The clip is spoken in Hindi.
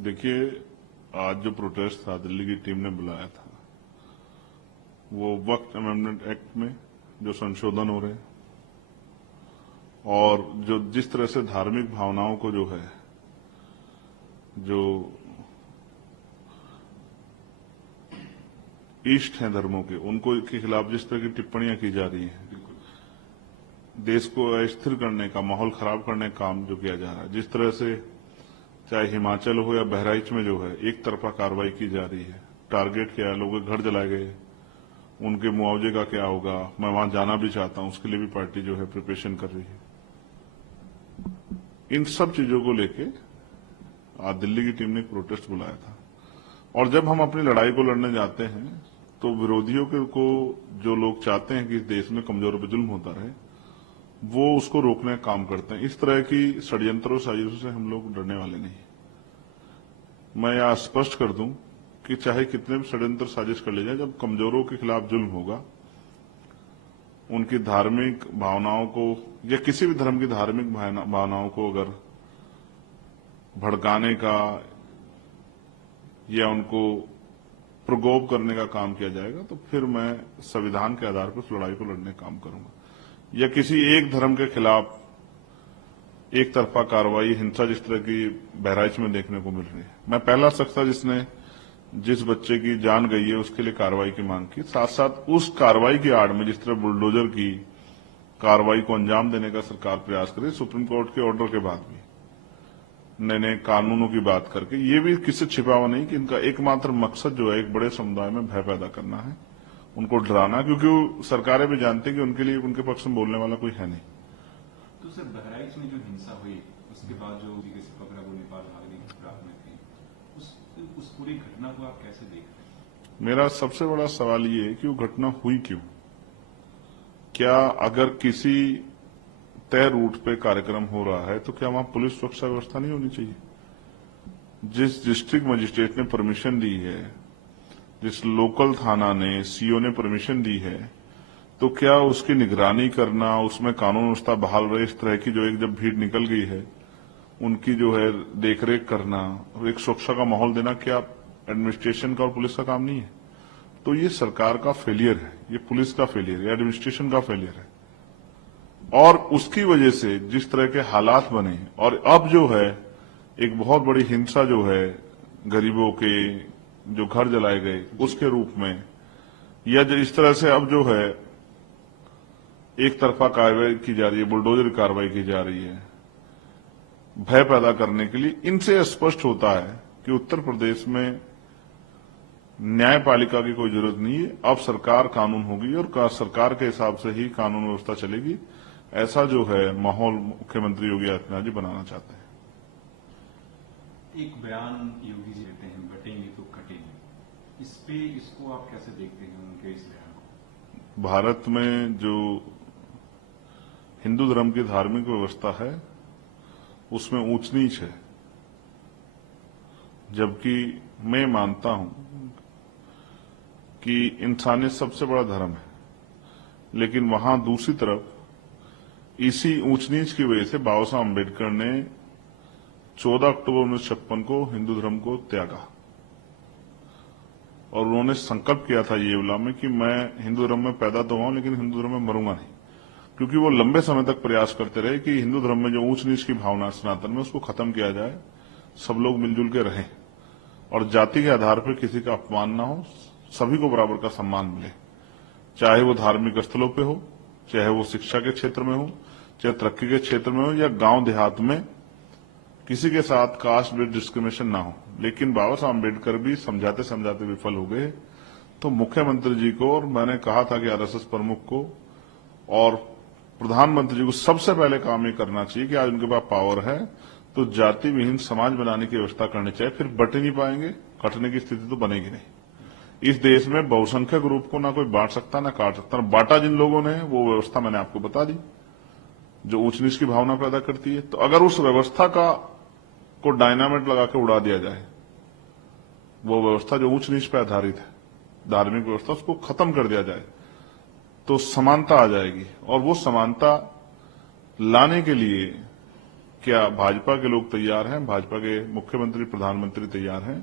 देखिए, आज जो प्रोटेस्ट था दिल्ली की टीम ने बुलाया था, वो वक्त अमेंडमेंट एक्ट में जो संशोधन हो रहे हैं और जो जिस तरह से धार्मिक भावनाओं को जो है, जो ईष्ट हैं धर्मों के, उनको के खिलाफ जिस तरह की टिप्पणियां की जा रही हैं, देश को अस्थिर करने का, माहौल खराब करने का काम जो किया जा रहा है, जिस तरह से चाहे हिमाचल हो या बहराइच में जो है एक तरफा कार्रवाई की जा रही है, टारगेट किया, लोगों के घर जलाए गए, उनके मुआवजे का क्या होगा, मैं वहां जाना भी चाहता हूं, उसके लिए भी पार्टी जो है प्रिपरेशन कर रही है। इन सब चीजों को लेके आज दिल्ली की टीम ने एक प्रोटेस्ट बुलाया था। और जब हम अपनी लड़ाई को लड़ने जाते हैं तो विरोधियों को जो लोग चाहते हैं कि इस देश में कमजोरों पर जुल्म होता रहे, वो उसको रोकने का काम करते हैं। इस तरह की षड्यंत्रों साजिशों से हम लोग डरने वाले नहीं। मैं यह स्पष्ट कर दूं कि चाहे कितने भी षड्यंत्र साजिश कर ले जाए, जब कमजोरों के खिलाफ जुल्म होगा, उनकी धार्मिक भावनाओं को या किसी भी धर्म की धार्मिक भावनाओं को अगर भड़काने का या उनको प्रकोप करने का काम किया जाएगा, तो फिर मैं संविधान के आधार पर उस लड़ाई को लड़ने का काम करूंगा। या किसी एक धर्म के खिलाफ एक तरफा कार्रवाई, हिंसा जिस तरह की बहराइच में देखने को मिल रही है, मैं पहला शख्स था जिसने जिस बच्चे की जान गई है उसके लिए कार्रवाई की मांग की। साथ साथ उस कार्रवाई की आड़ में जिस तरह बुलडोजर की कार्रवाई को अंजाम देने का सरकार प्रयास करे, सुप्रीम कोर्ट के ऑर्डर के बाद भी नए नए कानूनों की बात करके, ये भी किससे छिपा हुआ नहीं कि इनका एकमात्र मकसद जो है एक बड़े समुदाय में भय पैदा करना है, उनको डराना, क्योंकि सरकारें भी जानती हैं कि उनके लिए उनके पक्ष में बोलने वाला कोई है नहीं। तो सर, बहराइच में जो हिंसा हुई उसके बाद जो पकड़ा वो नेपाल भागने की फिराक में थे, उस पूरी घटना को आप कैसे देख रहे हैं? मेरा सबसे बड़ा सवाल ये है कि वो घटना हुई क्यों? क्या अगर किसी तय रूट पे कार्यक्रम हो रहा है तो क्या वहां पुलिस सुरक्षा व्यवस्था नहीं होनी चाहिए? जिस डिस्ट्रिक्ट मजिस्ट्रेट ने परमिशन दी है, जिस लोकल थाना ने, सीओ ने परमिशन दी है, तो क्या उसकी निगरानी करना, उसमें कानून व्यवस्था बहाल रहे, इस तरह की जो एक जब भीड़ निकल गई है उनकी जो है देखरेख करना और एक सुरक्षा का माहौल देना, क्या एडमिनिस्ट्रेशन का और पुलिस का काम नहीं है? तो ये सरकार का फेलियर है, ये पुलिस का फेलियर है, एडमिनिस्ट्रेशन का फेलियर है। और उसकी वजह से जिस तरह के हालात बने, और अब जो है एक बहुत बड़ी हिंसा जो है गरीबों के जो घर जलाए गए उसके रूप में, या जो इस तरह से अब जो है एक तरफा कार्रवाई की जा रही है, बुलडोजर कार्रवाई की जा रही है भय पैदा करने के लिए, इनसे स्पष्ट होता है कि उत्तर प्रदेश में न्यायपालिका की कोई जरूरत नहीं है। अब सरकार कानून होगी और सरकार के हिसाब से ही कानून व्यवस्था चलेगी। ऐसा जो है माहौल मुख्यमंत्री योगी आदित्यनाथ जी बनाना चाहते हैं। एक बयान योगी जी देते हैं, बटेंगे तो कटेंगे, इसको आप कैसे देखते हैं उनके इस बयान को? भारत में जो हिंदू धर्म की धार्मिक व्यवस्था है उसमें ऊंच नीच है, जबकि मैं मानता हूं कि इंसानियत सबसे बड़ा धर्म है, लेकिन वहां दूसरी तरफ इसी ऊंच नीच की वजह से बाबा साहब अम्बेडकर ने 14 अक्टूबर 1956 को हिंदू धर्म को त्यागा और उन्होंने संकल्प किया था ये उला में कि मैं हिंदू धर्म में पैदा तो हुआ लेकिन हिंदू धर्म में मरूंगा नहीं, क्योंकि वो लंबे समय तक प्रयास करते रहे कि हिंदू धर्म में जो ऊंच नीच की भावना सनातन में उसको खत्म किया जाए, सब लोग मिलजुल के रहें और जाति के आधार पर किसी का अपमान ना हो, सभी को बराबर का सम्मान मिले, चाहे वो धार्मिक स्थलों पे हो, चाहे वो शिक्षा के क्षेत्र में हो, चाहे तरक्की के क्षेत्र में हो, या गांव देहात में किसी के साथ कास्ट बेस्ड डिस्क्रिमिनेशन ना हो। लेकिन बाबा साहब अम्बेडकर भी समझाते समझाते विफल हो गए। तो मुख्यमंत्री जी को, और मैंने कहा था कि आरएसएस प्रमुख को और प्रधानमंत्री जी को सबसे पहले काम ये करना चाहिए कि आज उनके पास पावर है तो जाति विहीन समाज बनाने की व्यवस्था करनी चाहिए। फिर बट ही नहीं पाएंगे, कटने की स्थिति तो बनेगी नहीं। इस देश में बहुसंख्यक ग्रुप को ना कोई बांट सकता ना काट सकता। बांटा जिन लोगों ने, वो व्यवस्था मैंने आपको बता दी जो ऊंच नीच की भावना पैदा करती है। तो अगर उस व्यवस्था को डायनामाइट लगा के उड़ा दिया जाए, वो व्यवस्था जो ऊंच नीच पर आधारित है, धार्मिक व्यवस्था, उसको खत्म कर दिया जाए, तो समानता आ जाएगी। और वो समानता लाने के लिए क्या भाजपा के लोग तैयार हैं, भाजपा के मुख्यमंत्री प्रधानमंत्री तैयार हैं